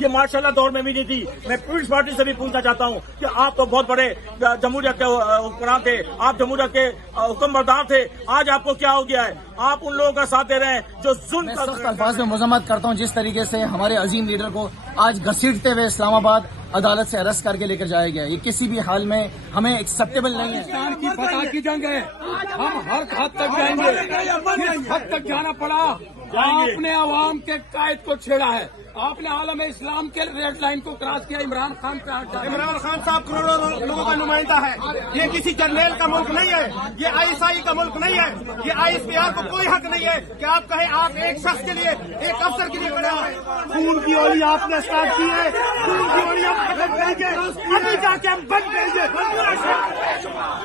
یہ مارشل اللہ دور میں بھی نہیں تھی. میں پیپلز پارٹی سے بھی پوچھنا چاہتا ہوں کہ آپ تو بہت بڑے جمہوریت کے حکمران تھے, آپ جمہوریت کے حکم بردار تھے, آج آپ کو کیا ہو گیا ہے؟ آپ ان لوگوں کا ساتھ دے رہے ہیں جو ظلم میں کا سخت الفاظ میں مذمت کرتا ہوں جس طریقے سے ہمارے عظیم لیڈر کو آج گھسیٹتے ہوئے اسلام آباد عدالت سے اریسٹ کر کے لے کر جایا گیا. یہ کسی بھی حال میں ہمیں ایکسیپٹیبل نہیں ہے. پاکستان کی فتح کی جنگ ہے, ہم ہر حد تک جائیں گے, کس حد تک جانا پڑا. آپ نے عوام کے قائد کو چھیڑا ہے, آپ نے عالم اسلام کے ریڈ لائن کو کراس کیا. عمران خان عمران خان صاحب کروڑوں لوگوں کا نمائندہ ہے. یہ کسی جرنیل کا ملک نہیں ہے, یہ ISI کا ملک نہیں ہے, یہ ISPR کو کوئی حق نہیں ہے کہ آپ کہیں آپ ایک شخص کے لیے, ایک افسر کے لیے بنا ہے. خون کی اولی آپ نے اسٹارٹ کی ہے, خون کی اولی ہم ختم کریں گے, ابھی جا کے ہم بند کریں گے. بے شمار